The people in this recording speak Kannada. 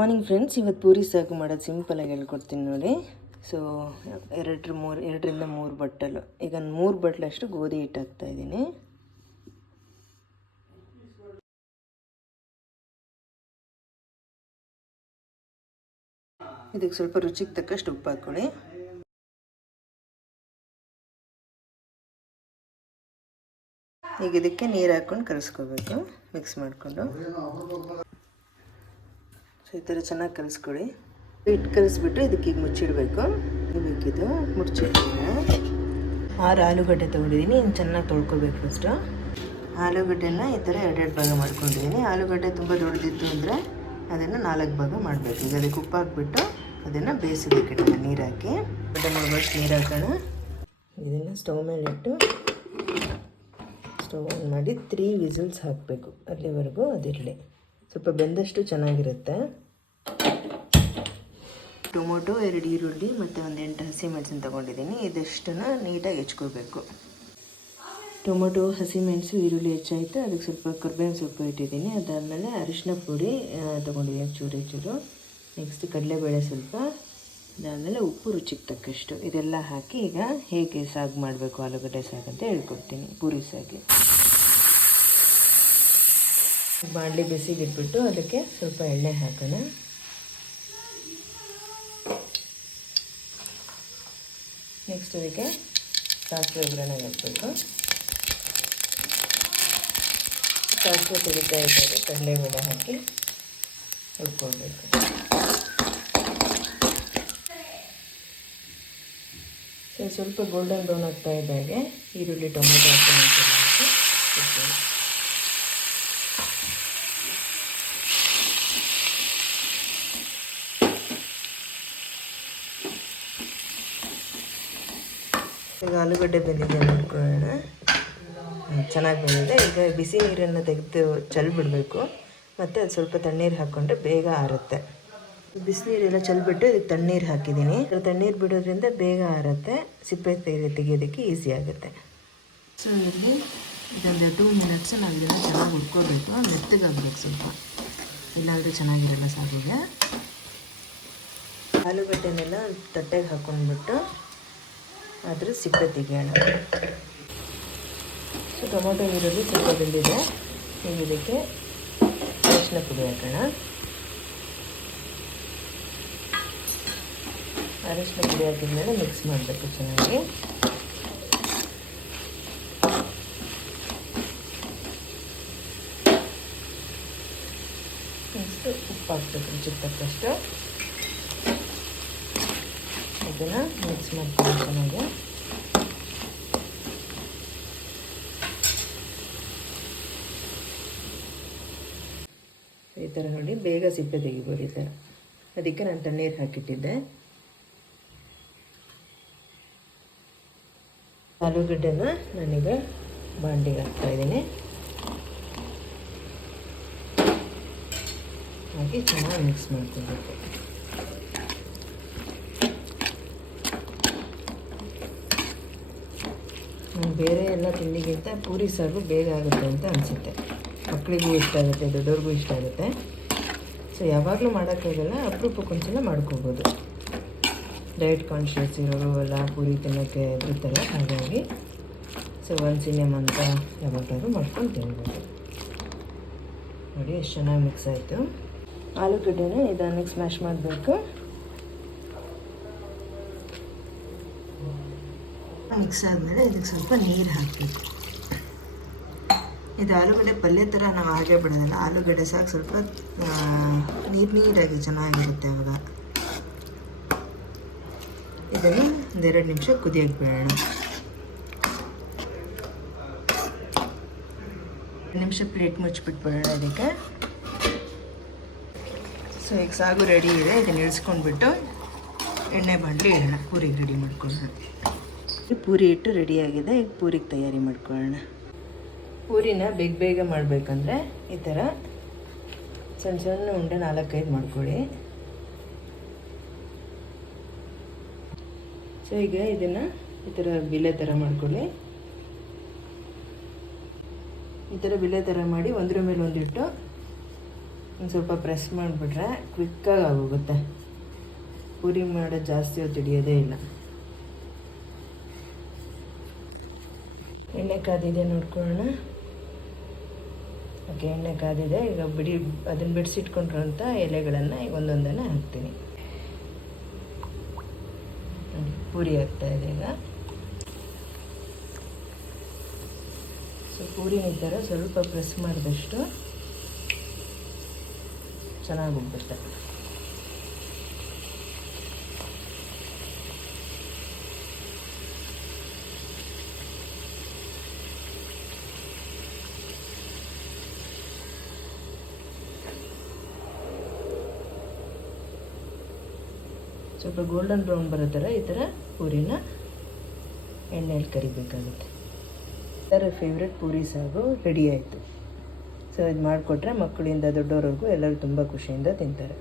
ಮಾರ್ನಿಂಗ್ ಫ್ರೆಂಡ್ಸ್ ಇವತ್ತು ಪೂರಿ ಸಾಕು ಮಾಡೋದು ಸಿಂಪಲಾಗಿ ಹೇಳ್ಕೊಡ್ತೀನಿ ನೋಡಿ. ಸೊ ಎರಡು ಮೂರು, ಎರಡರಿಂದ ಮೂರು ಬಟ್ಟಲು. ಈಗ ಮೂರು ಬಟ್ಲಷ್ಟು ಗೋಧಿ ಹಿಟ್ಟು ಹಾಕ್ತಾ ಇದ್ದೀನಿ. ಇದಕ್ಕೆ ಸ್ವಲ್ಪ ರುಚಿಗೆ ತಕ್ಕಷ್ಟು ಉಪ್ಪು ಹಾಕ್ಕೊಳ್ಳಿ ಈಗ ಇದಕ್ಕೆ ನೀರು ಹಾಕ್ಕೊಂಡು ಕಲಿಸ್ಕೋಬೇಕು ಮಿಕ್ಸ್ ಮಾಡಿಕೊಂಡು. ಸೊ, ಈ ಥರ ಚೆನ್ನಾಗಿ ಕಲಿಸ್ಕೊಳ್ಳಿ ಹಿಟ್ಟು ಕಲಿಸ್ಬಿಟ್ಟು ಇದಕ್ಕೆ ಈಗ ಮುಚ್ಚಿಡಬೇಕು. ಬೇಕಿದ್ದು ಮುಚ್ಚಿಡ್ತೀನಿ ಆರು ಆಲೂಗಡ್ಡೆ ತೊಗೊಂಡಿದ್ದೀನಿ ಇನ್ನು ಚೆನ್ನಾಗಿ ತೊಳ್ಕೊಬೇಕು ಫಸ್ಟು ಆಲೂಗಡ್ಡೆನ ಈ ಥರ ಎರಡೆರಡು ಭಾಗ ಮಾಡ್ಕೊಂಡಿದ್ದೀನಿ ಆಲೂಗಡ್ಡೆ ತುಂಬ ದೊಡ್ಡದಿತ್ತು ಅಂದರೆ ಅದನ್ನು ನಾಲ್ಕು ಭಾಗ ಮಾಡಬೇಕು. ಈಗ ಅದಕ್ಕೆ ಉಪ್ಪು ಹಾಕ್ಬಿಟ್ಟು ಅದನ್ನು ಇಡೋಣ, ನೀರು ಹಾಕಿ. ಗಡ್ಡೆ ಮುಳುಗೋಷ್ಟು ನೀರು ಹಾಕೋಣ. ಇದನ್ನು ಸ್ಟವ್ ಮೇಲೆ ಇಟ್ಟು ಸ್ಟವ್ ಆನ್ ಮಾಡಿ ತ್ರೀ ವಿಸಿಲ್ಸ್ ಹಾಕಬೇಕು. ಅಲ್ಲಿವರೆಗೂ ಅದಿರಲಿ. ಸ್ವಲ್ಪ ಬೆಂದಷ್ಟು ಚೆನ್ನಾಗಿರುತ್ತೆ. ಟೊಮೊಟೊ ಎರಡು ಈರುಳ್ಳಿ ಮತ್ತು ಒಂದು ಎಂಟು ಹಸಿಮೆಣಸಿನ ತೊಗೊಂಡಿದ್ದೀನಿ. ಇದಷ್ಟನ್ನು ನೀಟಾಗಿ ಹೆಚ್ಕೋಬೇಕು. ಟೊಮೊಟೊ ಹಸಿಮೆಣಸು ಈರುಳ್ಳಿ ಹೆಚ್ಚಾಯಿತು. ಅದಕ್ಕೆ ಸ್ವಲ್ಪ ಕರ್ಬೇವಿನ ಸೊಪ್ಪು ಇಟ್ಟಿದ್ದೀನಿ. ಅದಾದಮೇಲೆ ಅರಿಶಿನ ಪುಡಿ ತೊಗೊಂಡಿದ್ದೀನಿ ಚೂರು ಚೂರು. ನೆಕ್ಸ್ಟ್ ಕಡಲೆಬೇಳೆ ಸ್ವಲ್ಪ. ಅದಾದಮೇಲೆ ಉಪ್ಪು ರುಚಿಗೆ ತಕ್ಕಷ್ಟು. ಇದೆಲ್ಲ ಹಾಕಿ ಈಗ ಹೇಗೆ ಸಾಗು ಮಾಡಬೇಕು, ಆಲೂಗಡ್ಡೆ ಅಂತ ಹೇಳ್ಕೊಡ್ತೀನಿ. ಪೂರಿ ಸಾಗಿ. ಬಾಣಲಿ ಬಿಸಿ ಇಟ್ಬಿಟ್ಟು ಅದಕ್ಕೆ ಸ್ವಲ್ಪ ಎಣ್ಣೆ ಹಾಕೋಣ. ನೆಕ್ಸ್ಟ್ ಅದಕ್ಕೆ ಸಾಸಿವೆ ಒಗ್ಗರಣೆ ಹಾಕಬೇಕು. ಸಾಸಿವೆ ತೆಗಿತಾ ಇದ್ದಾಗ ಕಡಲೆಬೇಳೆ ಹಾಕಿ ಹುಡ್ಕೊಳ್ಬೇಕು ಸ್ವಲ್ಪ ಗೋಲ್ಡನ್ ಬ್ರೌನ್ ಆಗ್ತಾ ಇದ್ದಾಗೆ ಈರುಳ್ಳಿ, ಟೊಮೆಟೊ ಹಾಕಿ ಈಗ ಆಲೂಗಡ್ಡೆ ಬೆಂದಿದೆ ನೋಡ್ಕೊಳ್ಳೋಣ ಚೆನ್ನಾಗಿ ಬಂದಿದೆ. ಈಗ ಬಿಸಿ ನೀರನ್ನು ತೆಗೆದು ಚೆಲ್ ಬಿಡಬೇಕು ಮತ್ತು ಅದು ಸ್ವಲ್ಪ ತಣ್ಣೀರು ಹಾಕ್ಕೊಂಡ್ರೆ ಬೇಗ ಆರುತ್ತೆ. ಬಿಸಿನೀರೆಲ್ಲ ಚೆಲ್ಬಿಟ್ಟು ಇದಕ್ಕೆ ತಣ್ಣೀರು ಹಾಕಿದ್ದೀನಿ. ತಣ್ಣೀರು ಬಿಡೋದ್ರಿಂದ ಬೇಗ ಆರುತ್ತೆ. ಸಿಪ್ಪೆ ತೆಗೆ ತೆಗೆಯೋದಕ್ಕೆ ಈಸಿ ಆಗುತ್ತೆ. ಸೊ ಇಲ್ಲಿ ಇದೊಂದು ಟೂ ಮಿನಿಟ್ಸ್ ನಾವು ಇದನ್ನು ಚೆನ್ನಾಗಿ ಹುಡ್ಕೋಬೇಕು ಮೆತ್ತಗಾಗಬೇಕು ಸ್ವಲ್ಪ. ಇಲ್ಲಾದರೂ ಚೆನ್ನಾಗಿರಲ್ಲ ಸಾರಿಗೆ ಆಲೂಗಡ್ಡೆನೆಲ್ಲ ತಟ್ಟೆಗೆ ಹಾಕ್ಕೊಂಡ್ಬಿಟ್ಟು ಅದ್ರ ಸಿಪ್ಪೆ ತೆಗೆಯೋಣ ಸೊ ಟೊಮೊಟೊ ಈರುಳ್ಳಿ ಸ್ವಲ್ಪ ಬೆಂದಿದೆ. ಈಗ ಇದಕ್ಕೆ ಅರಿಶಿನ ಪುಡಿ ಹಾಕೋಣ. ಅರಿಶಿನ ಪುಡಿ ಹಾಕಿದ್ಮೇಲೆ ಮಿಕ್ಸ್ ಮಾಡಬೇಕು ಚೆನ್ನಾಗಿ. ನೆಕ್ಸ್ಟ್ ಉಪ್ಪು ಹಾಕ್ಬೇಕು ತಕ್ಕಷ್ಟು ಇದನ್ನು ಮಿಕ್ಸ್ ಮಾಡ್ತೀನಿ ಚೆನ್ನಾಗಿ. ಈ ಥರ ನೋಡಿ, ಬೇಗ ಸಿಪ್ಪೆ ತೆಗಿಬೋದು ಈ ಥರ ಅದಕ್ಕೆ ನಾನು ತಣ್ಣೀರು ಹಾಕಿಟ್ಟಿದ್ದೆ. ಆಲೂಗಡ್ಡೆನ ನಾನೀಗ ಬಾಂಡಿಗೆ ಹಾಕ್ತಾ ಇದ್ದೀನಿ. ಹಾಕಿ ಚೆನ್ನಾಗಿ ಮಿಕ್ಸ್ ಮಾಡ್ಕೊಬೇಕು. ಬೇರೆ ಎಲ್ಲ ತಿಂಡಿಗಿಂತ ಪೂರಿ ಸಾರು ಬೇಗ ಆಗುತ್ತೆ ಅಂತ ಅನಿಸುತ್ತೆ. ಮಕ್ಕಳಿಗೂ ಇಷ್ಟ ಆಗುತ್ತೆ, ದೊಡ್ಡವ್ರಿಗೂ ಇಷ್ಟ ಆಗುತ್ತೆ. ಸೊ ಯಾವಾಗಲೂ ಮಾಡೋಕ್ಕಾಗಲ್ಲ ಅಪರೂಪಕ್ಕೊಂದ್ಸಲ ಮಾಡ್ಕೋಬೋದು. ಡಯಟ್ ಕಾನ್ಷಿಯಸ್ ಇರೋರು ಎಲ್ಲ ಪೂರಿ ತಿನ್ನೋಕ್ಕೆ ಇರ್ತಾರೆ, ಹಾಗಾಗಿ ಸೊ ಒಂದು ಸಿನಿಮಾ ಅಂತ ಯಾವಾಗಲಾದ್ರೂ ಮಾಡ್ಕೊಂಡು ತಿನ್ಬೋದು. ನೋಡಿ, ಎಷ್ಟು ಚೆನ್ನಾಗಿ ಮಿಕ್ಸ್ ಆಯಿತು. ಆಲೂಗಡ್ಡೆನ ನಿಧಾನಕ್ಕೆ ಸ್ಮ್ಯಾಶ್ ಮಾಡಬೇಕು. ಮಿಕ್ಸ್ ಆದಮೇಲೆ ಇದಕ್ಕೆ ಸ್ವಲ್ಪ ನೀರು ಹಾಕಬೇಕು. ಇದು ಆಲೂಗಡ್ಡೆ ಪಲ್ಯ ಥರ ನಾವು ಹಾಗೆ ಬಿಡೋದಿಲ್ಲ. ಆಲೂಗಡ್ಡೆ ಸಾಕು ಸ್ವಲ್ಪ ನೀರು ನೀರಾಗಿ ಚೆನ್ನಾಗಿರುತ್ತೆ ಅವಾಗ. ಇದನ್ನು ಒಂದೆರಡು ನಿಮಿಷ ಕುದಿಯಕ್ಕೆ ಬಿಡೋಣ. ನಿಮಿಷ ಪ್ಲೇಟ್ ಮುಚ್ಚಿಬಿಟ್ಬಿಡೋಣ ಅದಕ್ಕೆ ಸೊ ಈಗ ಸಾಗು ರೆಡಿ ಇದೆ. ಇದನ್ನು ಇಳಿಸ್ಕೊಂಡ್ಬಿಟ್ಟು ಎಣ್ಣೆ ಬಾಣಲಿ ಇಡೋಣ ಪೂರಿಗೆ ರೆಡಿ ಮಾಡ್ಕೊಳ್ಳೋಣ. ಪೂರಿ ಇಟ್ಟು ರೆಡಿಯಾಗಿದೆ ಈಗ ಪೂರಿಗೆ ತಯಾರಿ ಮಾಡ್ಕೊಳ್ಳೋಣ. ಪೂರಿನ ಬೇಗ ಬೇಗ ಮಾಡಬೇಕಂದ್ರೆ ಈ ಥರ ಸಣ್ಣ ಸಣ್ಣ ಉಂಡೆ ನಾಲ್ಕೈದು ಮಾಡ್ಕೊಳ್ಳಿ. ಸೊ ಈಗ ಇದನ್ನು ಈ ಥರ ಬಿಲೆ ಥರ ಮಾಡ್ಕೊಳ್ಳಿ. ಈ ಥರ ಬಿಲೆ ಥರ ಮಾಡಿ ಒಂದರ ಮೇಲೆ ಒಂದಿಟ್ಟು ಒಂದು ಸ್ವಲ್ಪ ಪ್ರೆಸ್ ಮಾಡಿಬಿಟ್ರೆ ಕ್ವಿಕ್ಕಾಗಿ ಆಗೋಗುತ್ತೆ. ಪೂರಿ ಮಾಡೋದು ಜಾಸ್ತಿ ಹೊತ್ತು ಹಿಡಿಯೋದೇ ಇಲ್ಲ. ಎಣ್ಣೆ ಕಾದಿದೆ ನೋಡ್ಕೊಳ್ಳೋಣ. ಓಕೆ, ಎಣ್ಣೆ ಕಾದಿದೆ. ಈಗ ಬಿಡಿ, ಅದನ್ನು ಬಿಡಿಸಿಟ್ಕೊಂಡಿರೋಂಥ ಎಲೆಗಳನ್ನು ಈಗ ಒಂದೊಂದನ್ನು ಹಾಕ್ತೀನಿ. ಪೂರಿ ಆಗ್ತಾ ಇದೆ ಈಗ. ಸೊ ಪೂರಿ ಈ ಸ್ವಲ್ಪ ಪ್ರೆಸ್ ಮಾಡಿದಷ್ಟು ಚೆನ್ನಾಗಿ ಹೋಗ್ಬಿಡುತ್ತೆ ಸ್ವಲ್ಪ ಗೋಲ್ಡನ್ ಬ್ರೌನ್ ಬರೋ ಥರ ಈ ಥರ ಪೂರಿನ ಎಣ್ಣೆಯಲ್ಲಿ ಕರಿಬೇಕಾಗುತ್ತೆ. ಥರ ಫೇವ್ರೆಟ್ ಪೂರಿ ಸಾಗು ರೆಡಿ ಆಯಿತು. ಸೊ ಇದು ಮಾಡಿಕೊಟ್ರೆ ಮಕ್ಕಳಿಂದ ದೊಡ್ಡವ್ರವರೆಗೂ ಎಲ್ಲರೂ ತುಂಬ ಖುಷಿಯಿಂದ ತಿಂತಾರೆ.